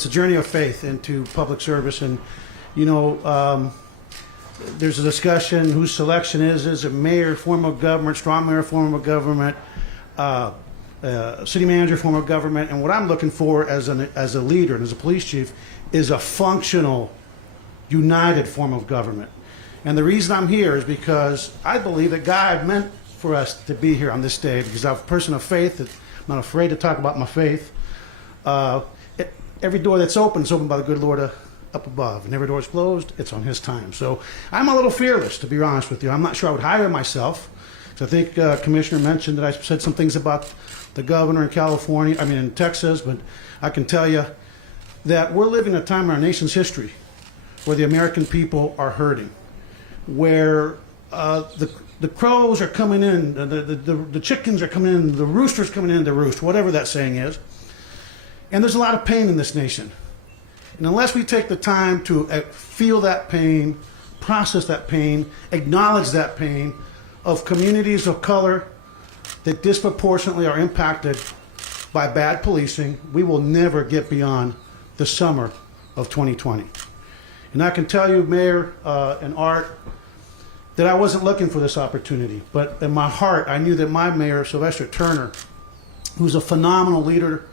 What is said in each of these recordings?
It's a journey of faith into public service, and you know, there's a discussion whose selection is it mayor, form of government, strong mayor, form of government, city manager, form of government, and what I'm looking for as a leader and as a police chief is a functional, united form of government. And the reason I'm here is because I believe that God meant for us to be here on this day, because I'm a person of faith. I'm not afraid to talk about my faith. Every door that's open is opened by the good Lord up above, and every door is closed, it's on His time. So I'm a little fearless, to be honest with you. I'm not sure I would hire myself. So I think Commissioner mentioned that I said some things about the governor in California, in Texas, but I can tell you that we're living a time in our nation's history where the American people are hurting, where the crows are coming in, the chickens are coming in, the roosters coming in to roost, whatever that saying is. And there's a lot of pain in this nation. And unless we take the time to feel that pain, process that pain, acknowledge that pain of communities of color that disproportionately are impacted by bad policing, we will never get beyond the summer of 2020. And I can tell you, Mayor and Art, that I wasn't looking for this opportunity, but in my heart, I knew that my mayor, Sylvester Turner, who's a phenomenal leader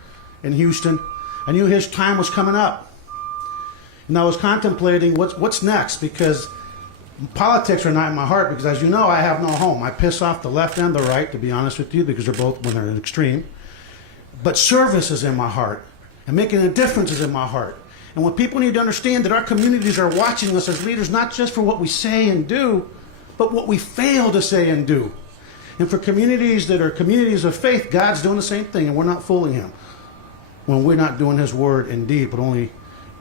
in Houston, I knew his time was coming up. And I was contemplating what's next, because politics are not in my heart, because as you know, I have no home. I piss off the left and the right, to be honest with you, because they're both, when they're in extreme. But service is in my heart, and making a difference is in my heart. And what people need to understand, that our communities are watching us as leaders, not just for what we say and do, but what we fail to say and do. And for communities that are communities of faith, God's doing the same thing, and we're not fooling Him when we're not doing His word in deed, but only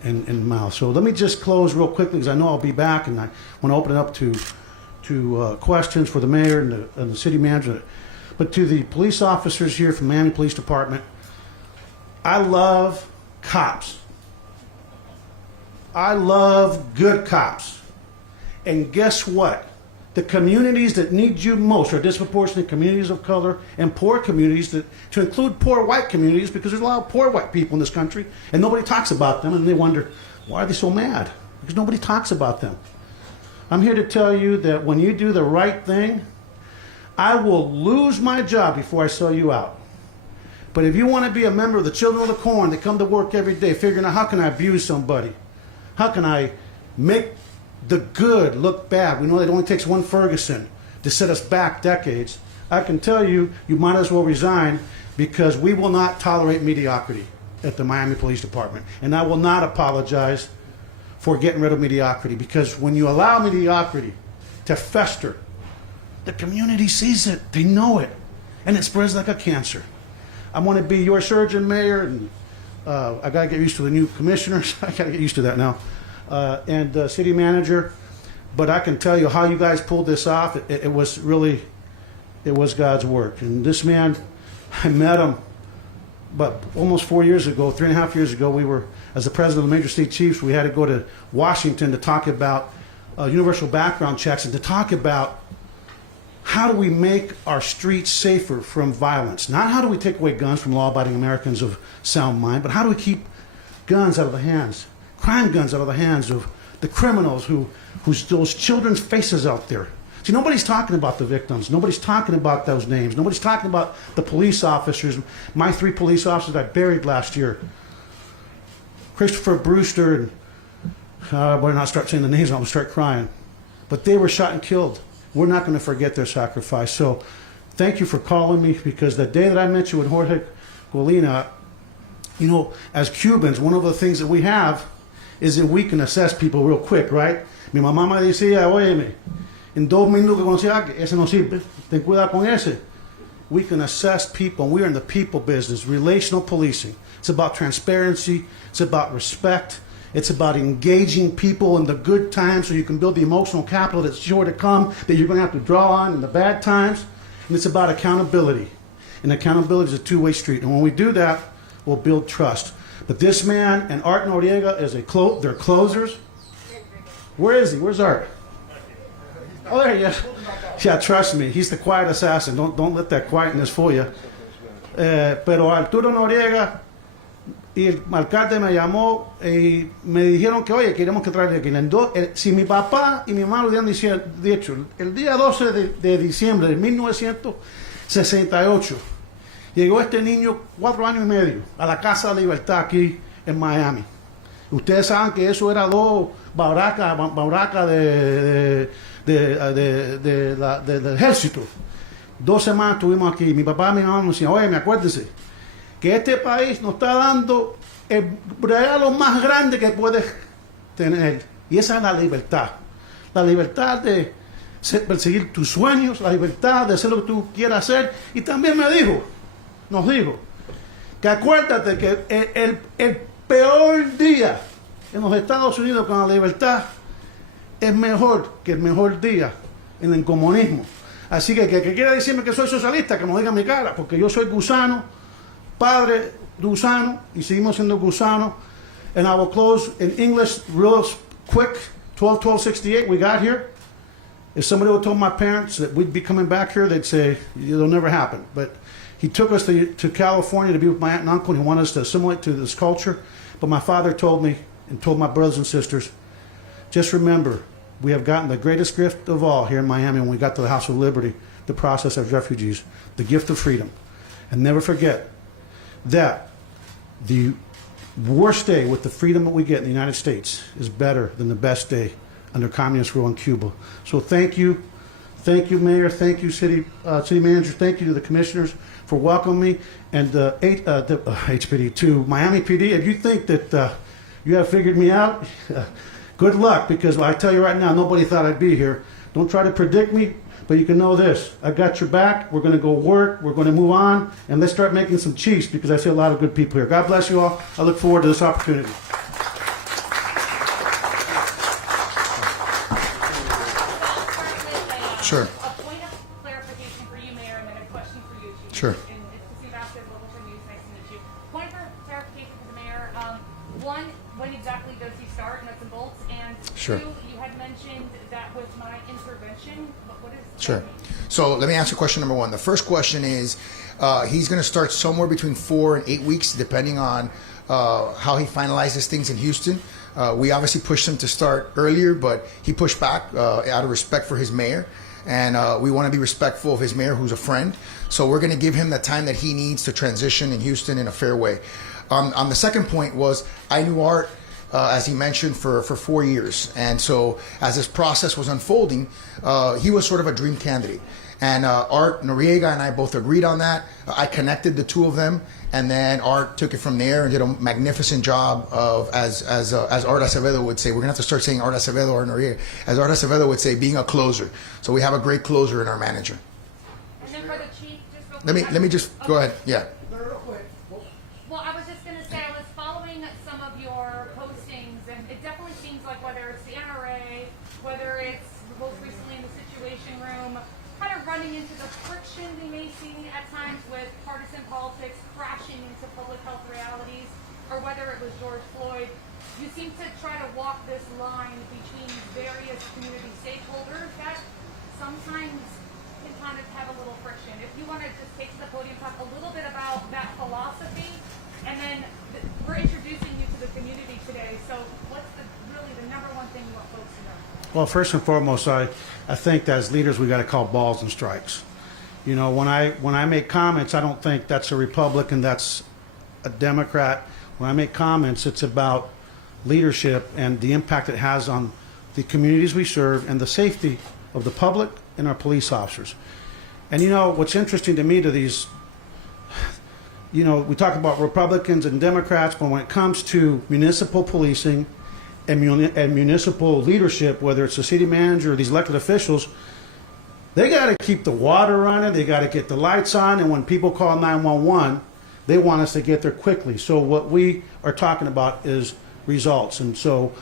in mouth. So let me just close real quickly, because I know I'll be back, and I want to open it up to questions for the mayor and the city manager. But to the police officers here from Miami Police Department, I love cops. I love good cops. And guess what? The communities that need you most are disproportionate communities of color and poor communities, to include poor white communities, because there's a lot of poor white people in this country and nobody talks about them, and they wonder, why are they so mad? Because nobody talks about them. I'm here to tell you that when you do the right thing, I will lose my job before I sell you out. But if you want to be a member of the Children of the Corn that come to work every day figuring out, how can I abuse somebody? How can I make the good look bad? We know that it only takes one Ferguson to set us back decades. I can tell you, you might as well resign, because we will not tolerate mediocrity at the Miami Police Department. And I will not apologize for getting rid of mediocrity, because when you allow mediocrity to fester, the community sees it, they know it, and it spreads like a cancer. I want to be your surgeon, Mayor, and I got to get used to the new commissioners. I got to get used to that now. And city manager, but I can tell you how you guys pulled this off. It was really, it was God's work. And this man, I met him, but almost 4 years ago, 3.5 years ago, we were, as the president of the Major State Chiefs, we had to go to Washington to talk about universal background checks, and to talk about how do we make our streets safer from violence. Not how do we take away guns from law-abiding Americans of sound mind, but how do we keep guns out of the hands, crime guns out of the hands of the criminals who's those children's faces out there. See, nobody's talking about the victims. Nobody's talking about those names. Nobody's talking about the police officers. My 3 police officers I buried last year. Christopher Brewster, and I better not start saying the names, I'm gonna start crying. But they were shot and killed. We're not gonna forget their sacrifice. So thank you for calling me, because the day that I met you with Jorge Colina, you know, as Cubans, one of the things that we have is that we can assess people real quick, right? Mi mamá me decía, óyeme, en 2 minutos que conocía, ese no sirve, ten cuidado con ese. We can assess people, and we're in the people business, relational policing. It's about transparency, it's about respect, it's about engaging people in the good times so you can build the emotional capital that's sure to come, that you're gonna have to draw on in the bad times. And it's about accountability. And accountability is a two-way street. And when we do that, we'll build trust. But this man and Art Noriega is they're closers. Where is he? Where's Art? Oh, there he is. Yeah, trust me, he's the quiet assassin. Don't let that quietness fool you. Pero Arturo Noriega y el alcalde me llamó y me dijeron que, oye, queremos que traiga aquí. Si mi papá y mi mamá lo habían dicho, el día 12 de diciembre de 1968, llegó este niño, 4 años y medio, a la Casa de Libertad aquí en Miami. Ustedes saben que eso era dos barracas del ejército. 2 semanas estuvimos aquí. Mi papá y mi mamá me decían, oye, acuérdense que este país nos está dando el regalo más grande que puedes tener. Y esa es la libertad. La libertad de perseguir tus sueños, la libertad de hacer lo que tú quieras hacer. Y también nos dijo, que acuérdate que el peor día en los Estados Unidos con la libertad es mejor que el mejor día en el comunismo. Así que quiera decirme que soy socialista, que me diga mi cara, porque yo soy gusano, padre gusano, y seguimos siendo gusanos. And I will close in English real quick. 12/12/68, we got here. If somebody would told my parents that we'd be coming back here, they'd say, it'll never happen. But he took us to California to be with my aunt and uncle, and he wanted us to assimilate to this culture. But my father told me, and told my brothers and sisters, just remember, we have gotten the greatest gift of all here in Miami when we got to the House of Liberty, the process as refugees, the gift of freedom. And never forget that the worst day with the freedom that we get in the United States is better than the best day under communist rule in Cuba. So thank you, Mayor, thank you, City Manager, thank you to the commissioners for welcoming me, and HPD to Miami PD. If you think that you have figured me out, good luck, because I tell you right now, nobody thought I'd be here. Don't try to predict me, but you can know this. I got your back. We're going to go work. We're going to move on, and let's start making some chiefs, because I see a lot of good people here. God bless you all. I look forward to this opportunity. Sure. A point of clarification for you, Mayor, and then a question for you, Chief. Sure. And it's Steve Acevedo, local from News. Nice to meet you. Point of clarification for the Mayor. One, when exactly does he start, nuts and bolts? And Sure. two, you had mentioned that with my intervention, what is that Sure. mean? So let me answer question number one. The first question is, he's going to start somewhere between 4 and 8 weeks, depending on how he finalizes things in Houston. We obviously pushed him to start earlier, but he pushed back out of respect for his mayor. And we want to be respectful of his mayor, who's a friend. So we're going to give him the time that he needs to transition in Houston in a fair way. On the second point was, I knew Art, as he mentioned, for 4 years. And so as this process was unfolding, he was sort of a dream candidate. And Art Noriega and I both agreed on that. I connected the two of them, and then Art took it from there and did a magnificent job of, as Art Acevedo would say, we're gonna have to start saying Art Acevedo or Noriega, as Art Acevedo would say, being a closer. So we have a great closer in our manager. And then for the Chief, just real quick. Let me just go ahead. Yeah. Well, I was just going to say, I was following some of your postings, and it definitely seems like whether it's the NRA, whether it's most recently in the Situation Room, kind of running into the friction we may see at times with partisan politics crashing into public health realities, or whether it was George Floyd. You seem to try to walk this line between various community stakeholders that sometimes can kind of have a little friction. If you want to just take to the podium, talk a little bit about that philosophy, and then we're introducing you to the community today. So what's really the number one thing you want folks to know? Well, first and foremost, I think that as leaders we got to call balls and strikes. You know, when I make comments, I don't think that's a Republican, that's a Democrat. When I make comments, it's about leadership and the impact it has on the communities we serve and the safety of the public and our police officers. And you know, what's interesting to me to these, you know, we talk about Republicans and Democrats, but when it comes to municipal policing and municipal leadership, whether it's the city manager or these elected officials, they got to keep the water running, they got to get the lights on, and when people call 911, they want us to get there quickly. So what we are talking about is results. And so,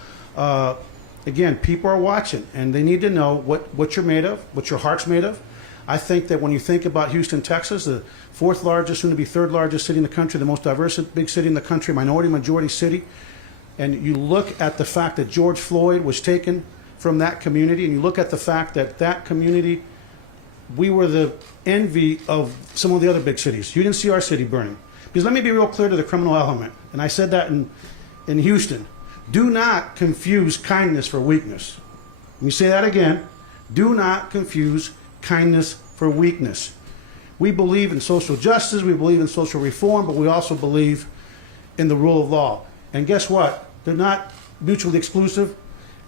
again, people are watching, and they need to know what you're made of, what your heart's made of. I think that when you think about Houston, Texas, the 4th largest, soon to be 3rd largest city in the country, the most diverse big city in the country, majority city, and you look at the fact that George Floyd was taken from that community, and you look at the fact that that community, we were the envy of some of the other big cities. You didn't see our city burning. Because let me be real clear to the criminal element And I said that in Houston. Do not confuse kindness for weakness. Let me say that again. Do not confuse kindness for weakness. We believe in social justice, we believe in social reform, but we also believe in the rule of law. And guess what? They're not mutually exclusive,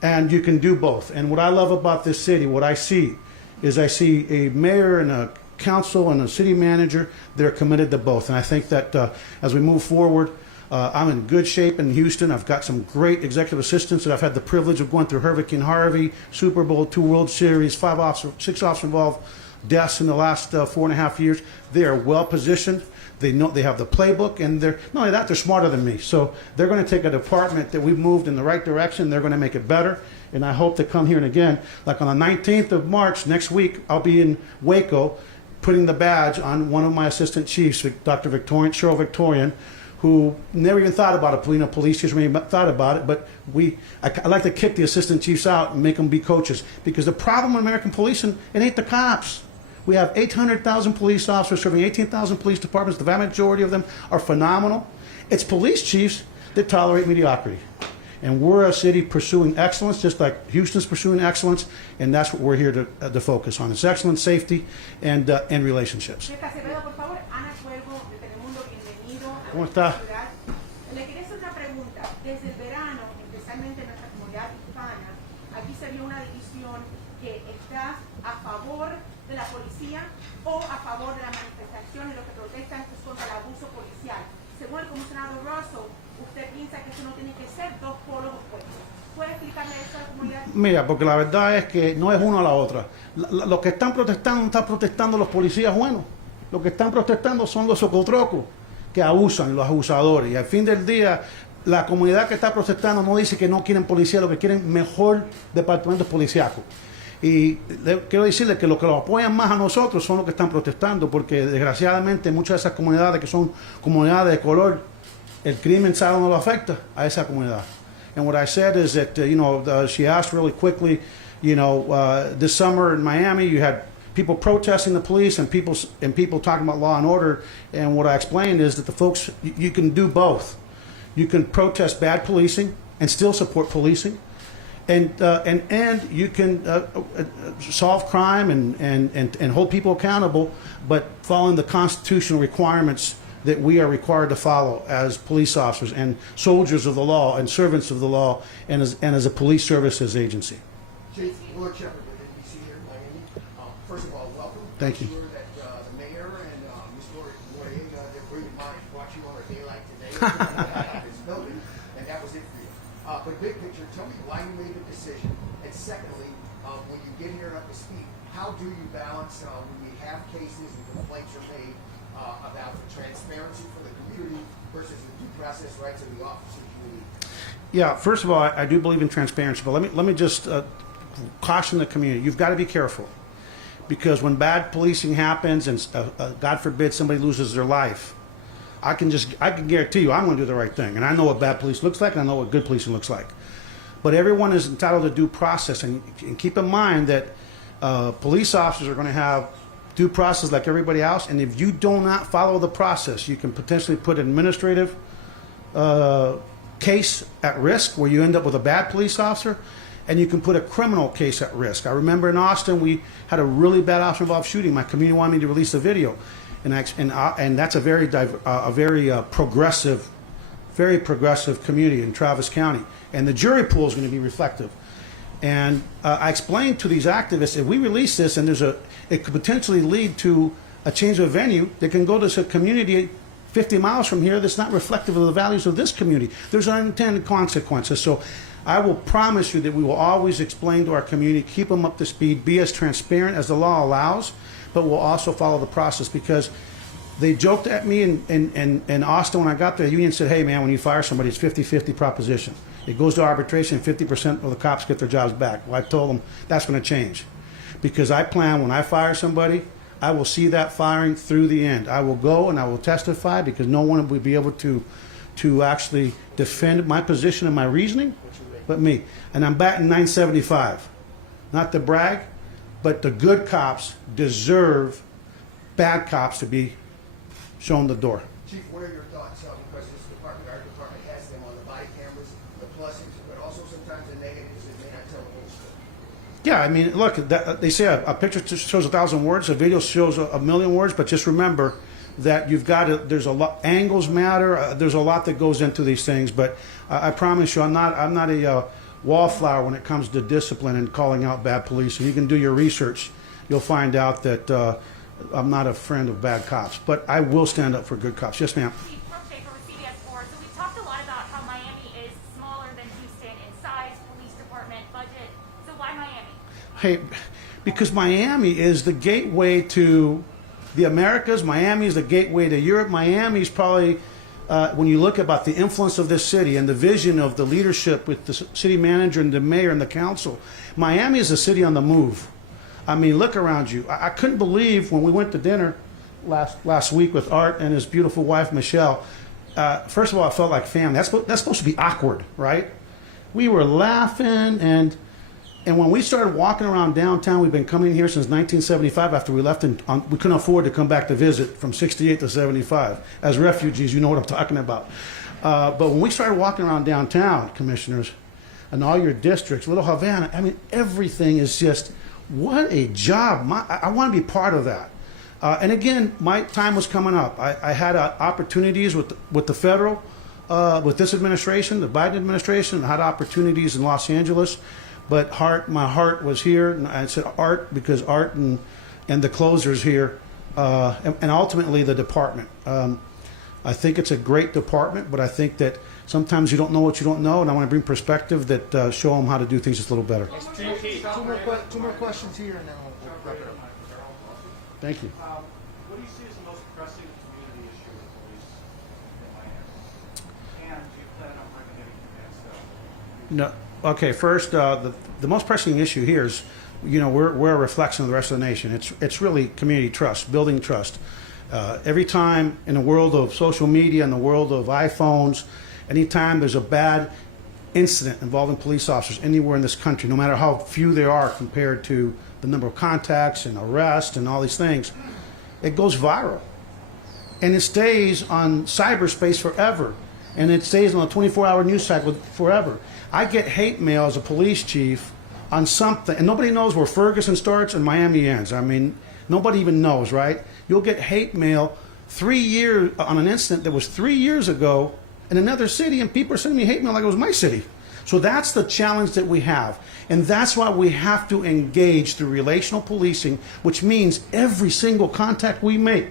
and you can do both. And what I love about this city, what I see, is I see a mayor and a council and a city manager that are committed to both. And I think that as we move forward, I'm in good shape in Houston. I've got some great executive assistants that I've had the privilege of going through Hurricane Harvey, Super Bowl, 2 World Series, 6 officers involved deaths in the last 4.5 years. They are well positioned. They know they have the playbook, and they're not only that, they're smarter than me. So they're going to take a department that we've moved in the right direction. They're going to make it better. And I hope to come here and again, like on the 19th of March next week, I'll be in Waco putting the badge on one of my assistant chiefs, Dr. Cheryl Victorian, who never even thought about it. You know, police chiefs maybe thought about it, but I like to kick the assistant chiefs out and make them be coaches, because the problem with American policing, it ain't the cops. We have 800,000 police officers serving 18,000 police departments. The vast majority of them are phenomenal. It's police chiefs that tolerate mediocrity. And we're a city pursuing excellence, just like Houston's pursuing excellence, and that's what we're here to focus on. It's excellence, safety, and relationships. Chief Acevedo, por favor. Ana Cuervo, de Telemundo, bienvenido a ¿Cómo nuestra está? ciudad. Le quería hacer una pregunta. Desde el verano, especialmente en nuestra comunidad hispana, aquí se vio una división que está a favor de la policía o a favor de la manifestación, y lo que protestan es contra el abuso policial. Según el comisionado Russell, usted piensa que eso no tiene que ser dos polos opuestos. ¿Puede explicarle eso a la comunidad? Mira, porque la verdad es que no es uno a la otra. Los que están protestando no están protestando los policías buenos. Los que están protestando son los socotrocos que abusan, los abusadores. Y al fin del día, la comunidad que está protestando no dice que no quieren policía, lo que quieren mejor departamentos policíacos. Y quiero decirles que los que lo apoyan más a nosotros son los que están protestando, porque desgraciadamente muchas de esas comunidades que son comunidades de color, el crimen sabe no lo afecta a esa comunidad. And what I said is that, she asked really quickly, this summer in Miami, you had people protesting the police and people talking about law and order. And what I explained is that the folks, you can do both. You can protest bad policing and still support policing. And you can solve crime and hold people accountable, but following the constitutional requirements that we are required to follow as police officers and soldiers of the law and servants of the law, and as a police services agency. Chief, Lord Shepherd with NBC here in Miami. First of all, welcome. Thank you. I'm sure that the mayor and Ms. Noriega, they're bringing mine to watch you on a day like today. This building, and that was it for you. But big picture, tell me why you made the decision. And secondly, when you get here and up to speed, how do you balance when you have cases and complaints are made about the transparency for the community versus the due process rights of the officers you need? Yeah, first of all, I do believe in transparency, but let me just caution the community. You've got to be careful, because when bad policing happens and God forbid somebody loses their life, I can guarantee you I'm going to do the right thing, and I know what bad police looks like, and I know what good policing looks like. But everyone is entitled to due process, and keep in mind that police officers are going to have due process like everybody else, and if you do not follow the process, you can potentially put an administrative case at risk where you end up with a bad police officer, and you can put a criminal case at risk. I remember in Austin we had a really bad officer-involved shooting. My community wanted me to release the video, and that's a very progressive community in Travis County, and the jury pool is going to be reflective. And I explained to these activists, if we release this, and it could potentially lead to a change of venue that can go to a community 50 miles from here that's not reflective of the values of this community. There's unintended consequences. So I will promise you that we will always explain to our community, keep them up to speed, be as transparent as the law allows, but we'll also follow the process, because they joked at me in Austin when I got there. The union said, hey man, when you fire somebody, it's 50-50 proposition. It goes to arbitration, 50% of the cops get their jobs back. Well, I told them that's going to change, because I plan when I fire somebody, I will see that firing through the end. I will go and I will testify, because no one will be able to actually defend my position and my reasoning but me. And I'm batting 975. Not to brag, but the good cops deserve bad cops to be shown the door. Chief, what are your thoughts? Because this department, our department, blessings, but also sometimes the negatives that may not tell the whole story. Yeah, I mean, look, they say a picture shows 1,000 words, a video shows a million words, but just remember that you've got to, there's a lot, angles matter, there's a lot that goes into these things, but I promise you, I'm not a wallflower when it comes to discipline and calling out bad police. And you can do your research, you'll find out that I'm not a friend of bad cops, but I will stand up for good cops. Yes, ma'am. Chief Crookshank over CBS4. So we talked a lot about how Miami is smaller than Houston in size, police department, budget. So why Miami? Hey, because Miami is the gateway to the Americas. Miami is the gateway to Europe. Miami is probably, when you look about the influence of this city and the vision of the leadership with the city manager and the mayor and the council, Miami is a city on the move. I mean, look around you. I couldn't believe when we went to dinner last week with Art and his beautiful wife, Michelle. First of all, I felt like family. That's supposed to be awkward, right? We were laughing, and when we started walking around downtown, we've been coming here since 1975 after we left, and we couldn't afford to come back to visit from 68 to 75. As refugees, you know what I'm talking about. But when we started walking around downtown, commissioners, and all your districts, Little Havana, I mean, everything is just, what a job. I want to be part of that. And again, my time was coming up. I had opportunities with the federal, with this administration, the Biden administration. I had opportunities in Los Angeles, but my heart was here. And I said Art because Art and the closers here, and ultimately the department. I think it's a great department, but I think that sometimes you don't know what you don't know, and I want to bring perspective that show them how to do things just a little better. Two more questions here, and then we'll wrap it up. Thank you. What do you see as the most pressing community issue with police in Miami? And do you plan on bringing any command staff? No. Okay. First, the most pressing issue here is, we're a reflection of the rest of the nation. It's really community trust, building trust. Every time in the world of social media, in the world of iPhones, anytime there's a bad incident involving police officers anywhere in this country, no matter how few there are compared to the number of contacts and arrests and all these things, it goes viral. And it stays on cyberspace forever. And it stays on a 24-hour news cycle forever. I get hate mail as a police chief on something, and nobody knows where Ferguson starts and Miami ends. I mean, nobody even knows, right? You'll get hate mail 3 years on an incident that was 3 years ago in another city, and people are sending me hate mail like it was my city. So that's the challenge that we have. And that's why we have to engage through relational policing, which means every single contact we make,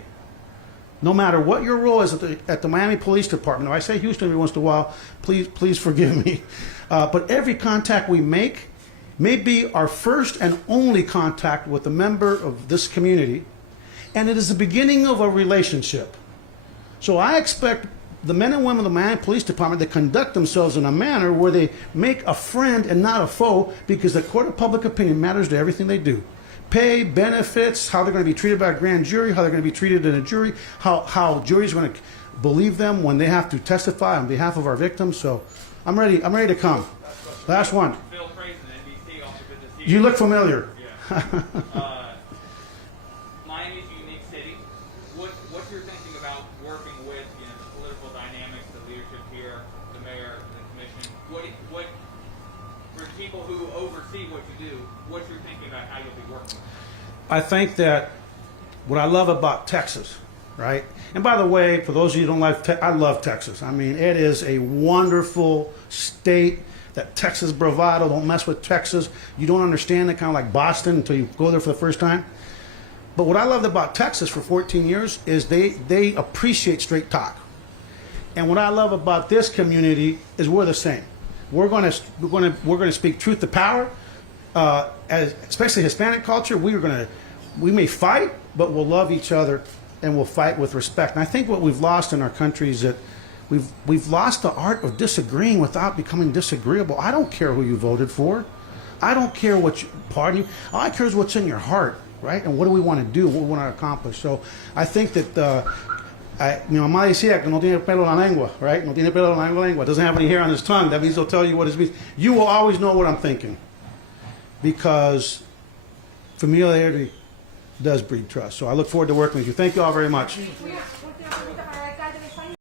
no matter what your role is at the Miami Police Department. If I say Houston every once in a while, please forgive me. But every contact we make may be our first and only contact with a member of this community, and it is the beginning of a relationship. So I expect the men and women of the Miami Police Department to conduct themselves in a manner where they make a friend and not a foe, because the court of public opinion matters to everything they do. Pay, benefits, how they're going to be treated by a grand jury, how they're going to be treated in a jury, how juries are going to believe them when they have to testify on behalf of our victims. So I'm ready to come. Last one. Phil Frazen, NBC, also good to see You look familiar. Yeah. Miami's a unique city. What's your thinking about working with the political dynamics, the leadership here, the mayor, the commission? What for people who oversee what you do? What's your thinking about how you'll be working? I think that what I love about Texas, right? And by the way, for those of you who don't like I love Texas. I mean, it is a wonderful state. That Texas bravado, don't mess with Texas. You don't understand it, kind of like Boston until you go there for the first time. But what I loved about Texas for 14 years is they appreciate straight talk. And what I love about this community is we're the same. We're going to speak truth to power. Especially Hispanic culture, we may fight, but we'll love each other and we'll fight with respect. And I think what we've lost in our country is that we've lost the art of disagreeing without becoming disagreeable. I don't care who you voted for. I don't care what party. All I care is what's in your heart, right? And what do we want to do? What do we want to accomplish? So I think that mi mamá decía que no tiene pelo en la lengua, right? No tiene pelo en la lengua. Doesn't have any hair on his tongue. That means he'll tell you what it means. You will always know what I'm thinking, because familiarity does breed trust. So I look forward to working with you. Thank you all very much. Una